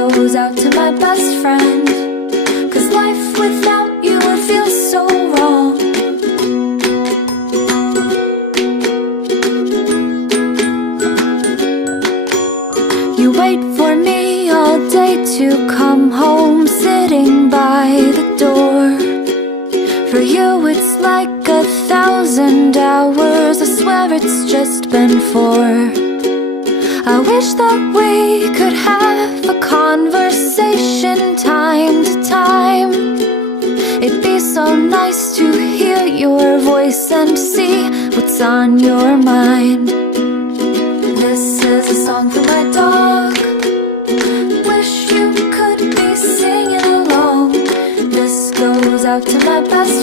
Goes out to my best friend, 'cause life without you would feel so wrong. You wait for me all day to come home, sitting by the door. For you it's like 1,000 hours, I swear it's just been 4. I wish that we could have a conversation time to time. It'd be so nice to hear your voice and see what's on your mind. This is a song for my dog. Wish you could be singing along. This goes out to my best